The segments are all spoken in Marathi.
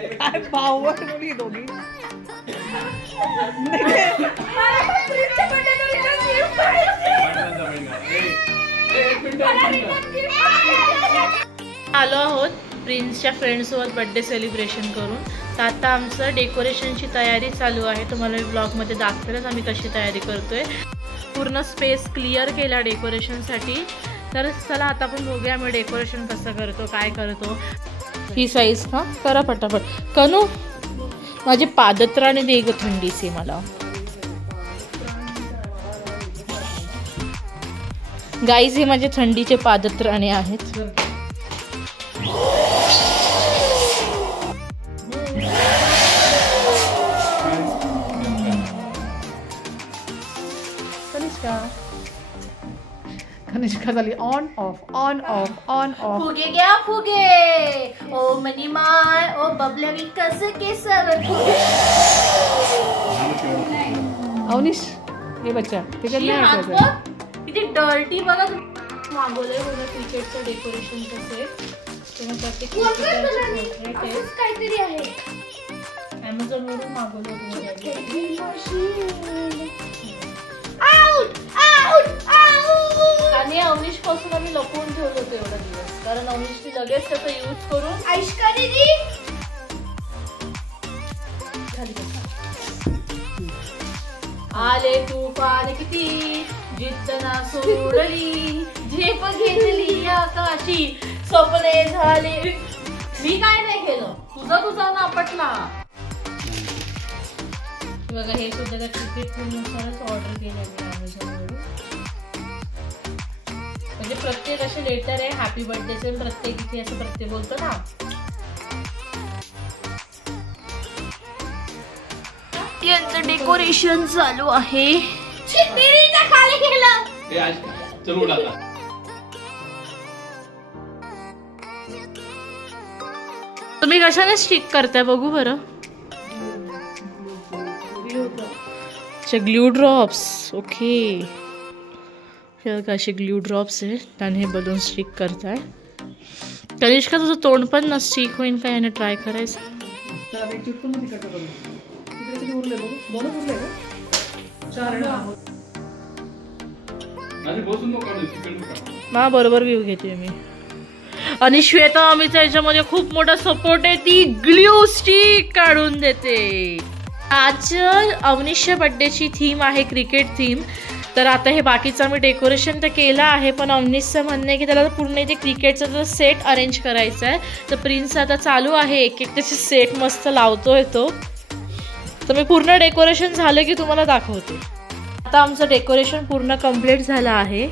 काय भावट मुली दोघी. आलो आहोत प्रिन्सच्या फ्रेंड्ससोबत बर्थडे सेलिब्रेशन करून. तर आता आमचं डेकोरेशनची तयारी चालू आहे. तुम्हाला मी ब्लॉगमध्ये दाखवेलच आम्ही कशी तयारी करतोय. पूर्ण स्पेस क्लिअर केला डेकोरेशनसाठी. तर चला आता आपण बघूया आम्ही डेकोरेशन कसं करतो, काय करतो. ही साईज का करा पटापट. कनू माझी पादत्राणे दे ग, थंडीचे मला. गाईज हे माझे थंडीचे पादत्राणे आहेत. कनिष्का झाली on off on off on off. फुगे घ्या फुगे, ओ मनी माय, ओ बबल्या विकास केसर फुगे. अवनीश हे बच्चा तिकडे नाही ऐकायचं. किती डर्टी बघा. मागवलंय बघा क्रिकेटचं डेकोरेशन कसं काहीतरी आहे. अमेझॉन वरून मागवलं. आणि अवनीश पासून आम्ही लपवून ठेवलं होतं एवढा दिवस, कारण अवनीशने लगेच त्याचा यूज करून आले तुफान किती जिद्दना सोडली, झेप घेतली आकाशी, स्वप्ने झाले. मी काय नाही केलं, तुझा ना आपटला. बघा हे सुद्धा त्या क्रिकेट नुसारच ऑर्डर केलं मी अमेझॉनवरून. म्हणजे प्रत्येक असे लेटर आहे हॅपी बर्थडेचे, प्रत्येक इथे असं प्रत्येक बोलतो ना. यांचं डेकोरेशन चालू आहे. तुम्ही कशाने स्टिक करताय बघू बरं. अच्छा ग्लू ड्रॉप्स. ओके असे ग्लू ड्रॉप्स आहे आणि हे बलून स्टिक करताय. कनिष्का तुझं तोंड पण ना स्टिक होईल काय याने ट्राय करायचं. मा बरोबर व्ह्यू घेते मी. आणि श्वेता आम्हीचा याच्यामध्ये खूप मोठा सपोर्ट आहे, ती ग्लू स्टिक काढून देते. आज अवनीशच्या बर्थडेची थीम आहे क्रिकेट थीम. तर आता हे बाकीचं आम्ही डेकोरेशन तर केलं आहे, पण अवनीशचं म्हणणं आहे की त्याला पूर्ण इथे क्रिकेटचा सेट अरेंज करायचा आहे. तर प्रिन्स आता चालू आहे एक एक त्याचे सेट मस्त लावतोय तो. तर मी पूर्ण डेकोरेशन झालं की तुम्हाला दाखवते. आता आमचं डेकोरेशन पूर्ण कम्प्लीट झालं आहे.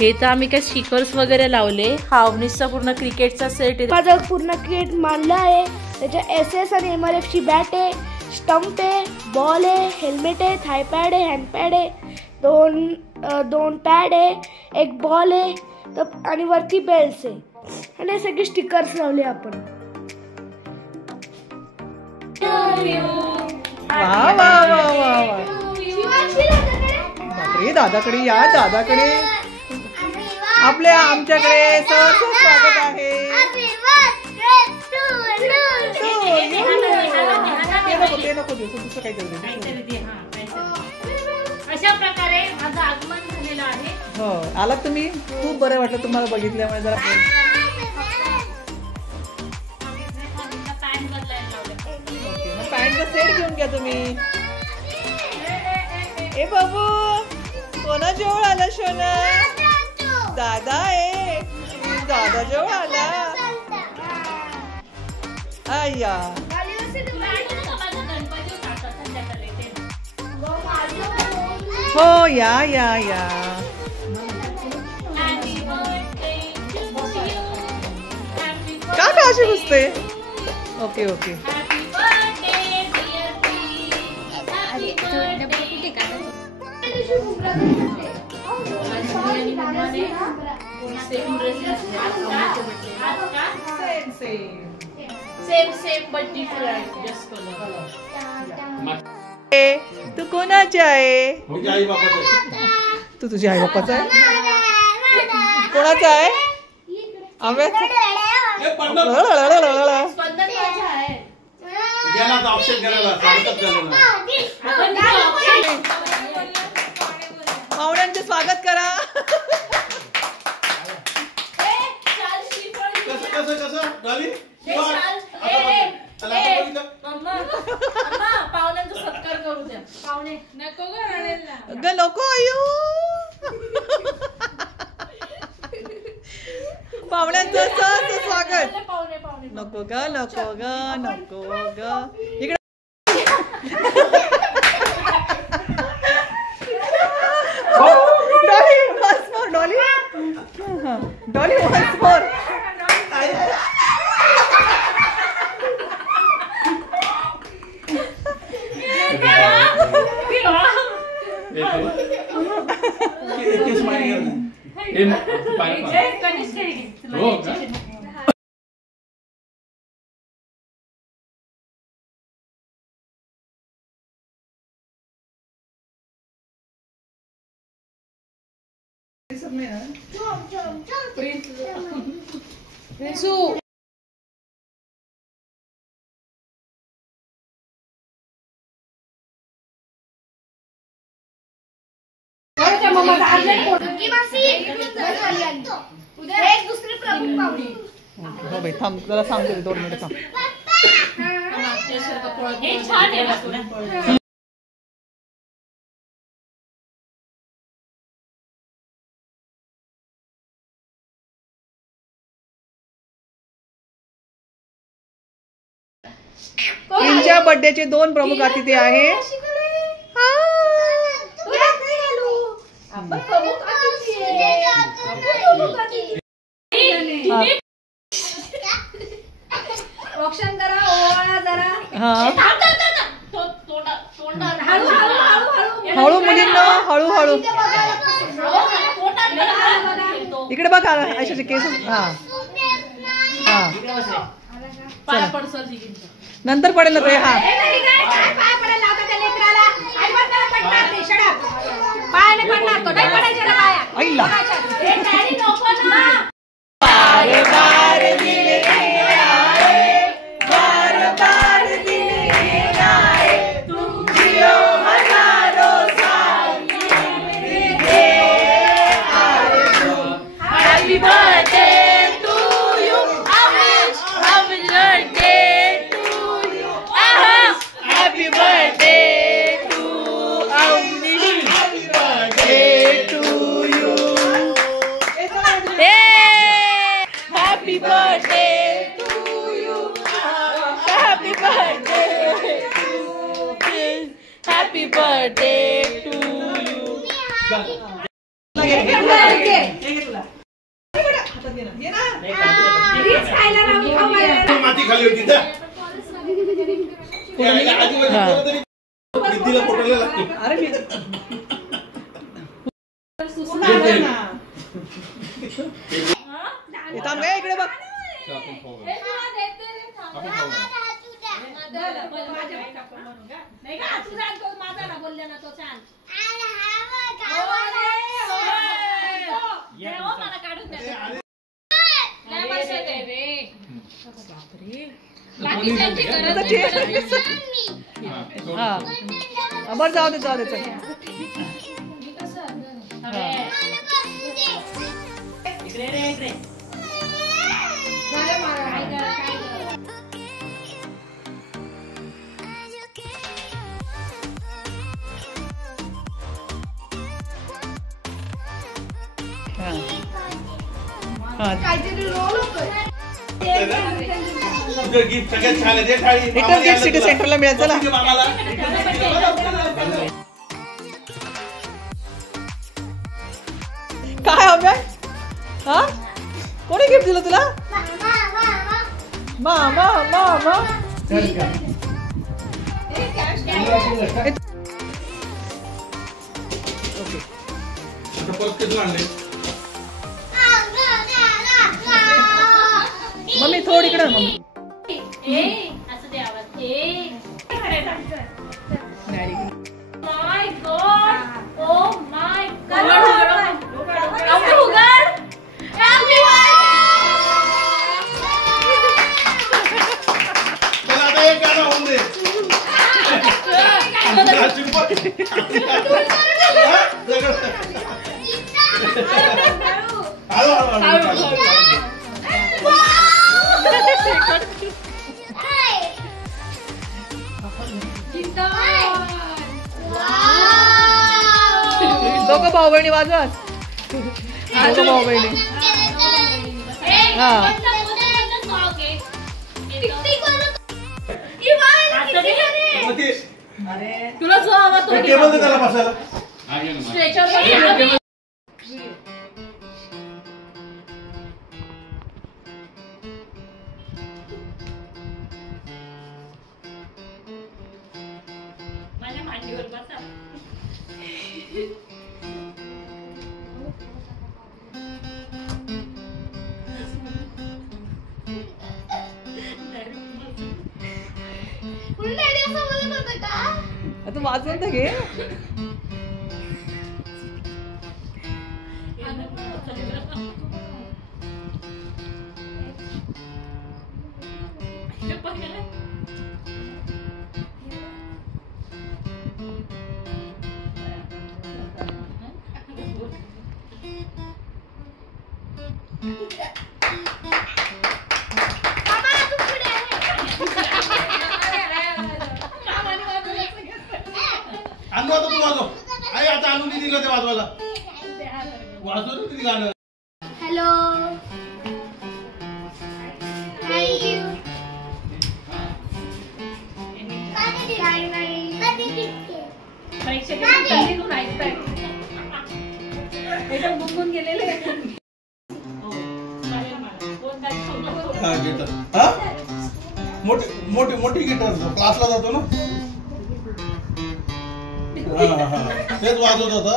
हे तर आम्ही काय स्टिकर्स वगैरे लावले. हा अवनीशचा पूर्ण क्रिकेटचा सेट आहे. माझा पूर्ण क्रिकेट मांडला आहे. त्याच्या SS आणि MRF ची बॅट आहे, स्टंप आहे, बॉल आहे, हेल्मेट आहे, थाय पॅड आहे, हँड पॅड आहे, दोन पॅड आहे, एक बॉल आहे तर आणि वरती बेल्स आहे आणि हे सगळे स्टिकर्स लावले आपण. वा वा वा वा वा. बापरे दादाकडे या, दादाकडे आपल्या आमच्याकडे सहर्ष स्वागत आहे. ते नको देऊ, दुसरं काहीतरी. अशा प्रकारे माझं आगमन झालेलं आहे. हो आला तुम्ही, खूप बरं वाटलं तुम्हाला बघितल्यामुळे. जरा पॅन्टचा सेट घेऊन घ्या तुम्ही. ए बाबू कोणा जवळ आला सोना? दादा आहे, दादा जवळ आला. आया हो या या या. का अशी बसते? Okay okay. Same but different just colour. तू कोणाचा आहे? तू तुझ्या आई बाप्पाचा आहे? कोणाचा आहे? आंब्याचा. गेला तर ऑप्शन करायला स्वागत झालं. पाहुण्यांचे स्वागत करा. कसं कसं डॉली पाहुण्यांचा सत्कार करू द्या. पाहुणे नको ग नको अयो. पाहुण्यांचं सहज स्वागत. नको ग नको ग नको ग. इकडे Dolly once more Dolly. Dolly once more. हो बाई थांब जरा सांगते 2 मिनिटं थांब. तिच्या बर्थडेचे 2 प्रमुख अतिथी आहे. ऑप्शन करा ओवाळा जरा. हळू मुलींना हळूहळू. इकडे बघा आयशाचे केस. नंतर पडेल रे. हा आईला माती खाली होती ना. अरे मी इकडे बघ. बरं जाऊ दे चल. गिफ्ट सगळ्यात छान आहे. रिटर्न गिफ्ट सिटी सेंटरला मिळायचं ना. काय अभ्यास. हा कोणी गिफ्ट दिलं तुला. मामा मामा. मम्मी थोडी इकडे mummy. My God. Oh my God. चला आता एक गाणं होऊन दे. दोघं भाऊ बहिणी वाजवा दोघं भाऊ बहिणी हा तुला जो हवा तो टेबल दे त्याला बसायला. स्ट्रेचर माझ्या मांडीवर बसा. तू वाजवून तर घे. आणू आता तू वाजव. आई आता आणून दिलं ते वाजवायला. वाजव ना तिथे गाणं. हॅलो गुंगून गेलेले. हा गिटार. हा मोठी गिटार क्लासला जातो ना. तेच वाजवत होता.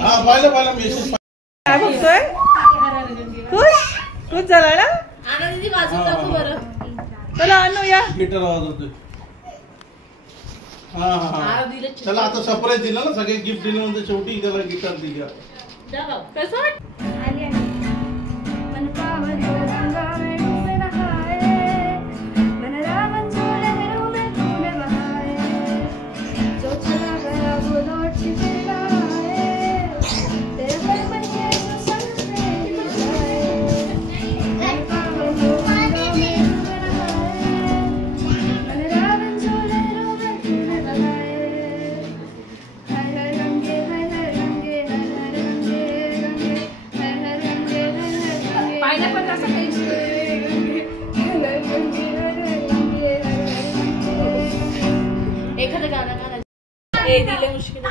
हा पाहिलं मी. काय बघतोय? खुश झाला ना. आनंदी वाजवून दाखव बरं. चला आणू या. गिटार वाजवतोय. हा चला आता सरप्राईज दिलं ना, सगळे गिफ्ट दिले म्हणजे शेवटी त्याला गिटार दिली. कसं एखादं गाणं गाणं दिले मुश्किल.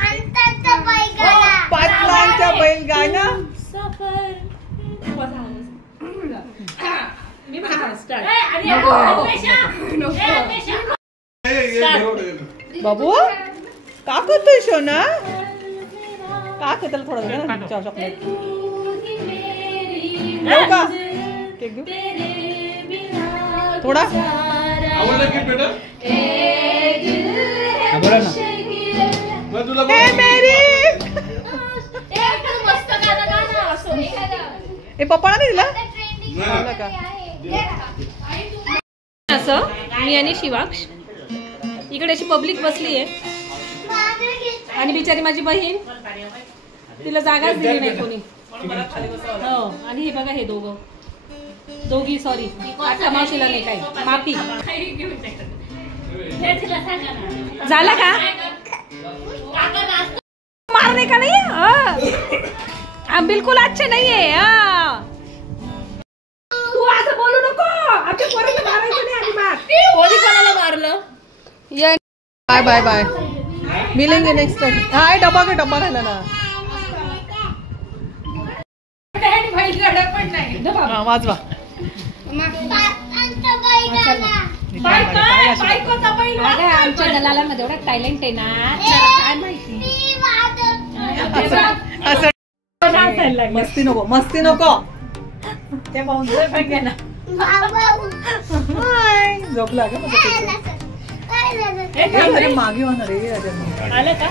पाटलांच्या बैल गाणं. सफर मी बाबू का करतोय सोना? का करताल थोडं वेळ चॉकलेट देऊ का? केक देऊ थोडा. आवडलं गिफ्ट बेटा? तुला हे पप्पा नाही दिला का? असं मी आणि शिवाक्ष इकडे अशी पब्लिक बसली आहे आणि बिचारी माझी बहीण तिला जागाच दिली नाही कोणी. हो आणि हे बघा हे दोघी सॉरी आता मावशीला नाही काही माफी झाला का मारने का नाही हम बिल्कुल अच्छे नहीं है. तू असं बोलू नको. आमच्या पोराला मारायचं नाही अजिबात. कोणी कोणाला मारलं? बाय बाय बाय मिलेंगे नेक्स्ट टाइम. हाय डब्बा राहिला ना. वाजवा. आमच्या दलालामध्ये एवढा टॅलेंट आहे ना काय माहिती. मस्ती नको ते बाउन्सर पण गेला. झोपला का मागे होणार रे. आलं का?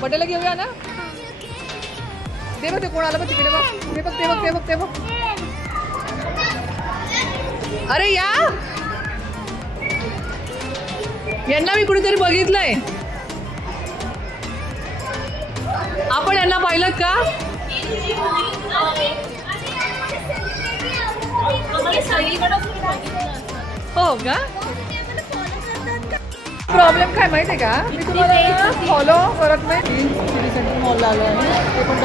बड्डेला घेऊया ना. ते बघ ते कोण आलं बघ तिकडे बघ. ते बघ. अरे यांना मी कुठेतरी बघितलंय. आपण यांना पाहिलं का? हो का? प्रॉब्लेम काय माहितीये का, मी तुम्हाला फॉलो करत नाही. सिटी सेंटर मॉलला आलो आहे, ते पण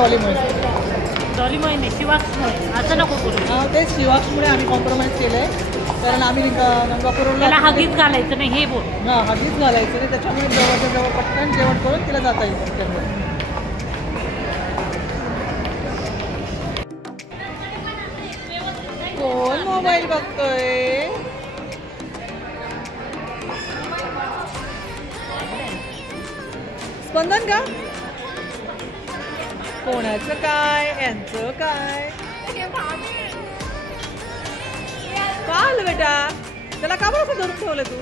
डॉलीमुळे नाही, शिवाक्षमुळे. असं नको करू. तेच शिवाक्षमुळे आम्ही कॉम्प्रोमाइज केलंय, कारण आम्ही गंगापूरला त्याला हगीच घालायचं नाही हे बोल. हां हगीच घालायचं नाही, त्याच्यामुळे जवळच्या जवळ पटकन जेवण करून तिला जाता येईल पटकन. कोण मोबाईल बघतोय? स्पंदन का? कोणाचं काय, यांचं काय? काल बेटा त्याला का बरं असं धरून ठेवलं तू?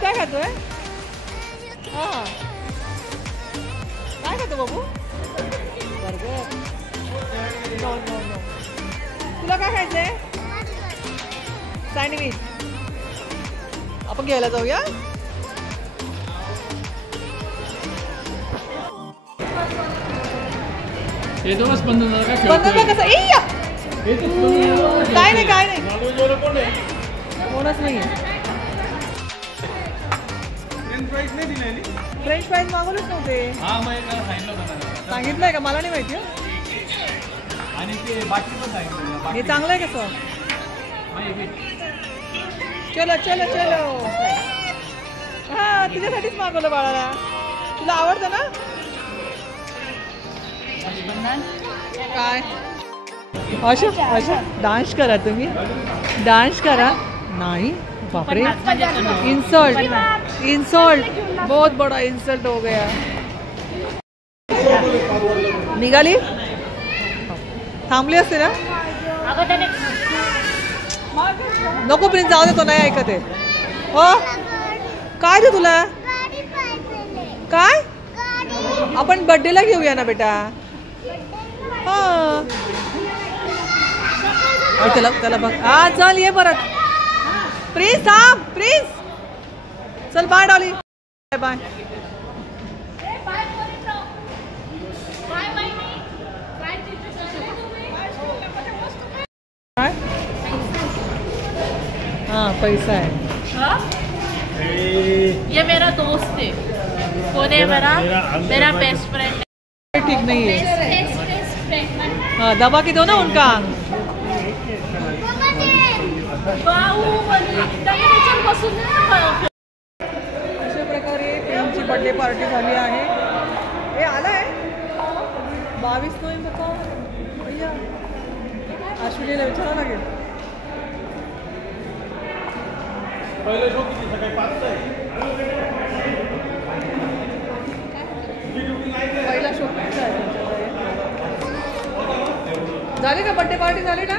काय खातोय? हा काय खातो बाबू? बर्गर. No no no. तुला काय खायचंय? सँडविच. आपण घ्यायला जाऊया. स्पंदन कसं काय नाही काय नाही, कोणच नाही. फ्रेंच फ्राईज मागवलेच नव्हते. सांगितलंय का? मला नाही माहिती. हे चांगलं आहे कसं? चलो चलो चलो. हा तुझ्यासाठीच मागवलं बाळाला, तुला आवडतं ना? काय अशा अशा डान्स करा तुम्ही, डान्स करा. नाही बापरे, इंसल्ट इंसल्ट, बहुत बड़ा इंसल्ट हो गया. निघाली, थांबली असते ना. नको प्रिन्स, जाऊ दे, तो नाही ऐकत आहे. हो काय ते तुला काय? आपण बर्थडेला घेऊया ना बेटा. हा त्याला त्याला बघ. हा चल ये परत. प्रिन्स थांब, प्रिन्स चल. Bye Dolly, bye bye. हाँ पैसा है. ये मेरा दोस्त है. कौन है? मेरा बेस्ट फ्रेंड. ठीक नहीं है. हाँ दबा के दो ना उनका. अशा प्रकारे त्यांची बर्थडे पार्टी झाली आहे. हे आलाय 22 नोव्हेंबरचा. भैया अश्विनीला विचारावं लागेल. पहिलं शो किती? सकाळी 5 पहिला शो आहे. झाली का बर्थडे पार्टी? झाली ना?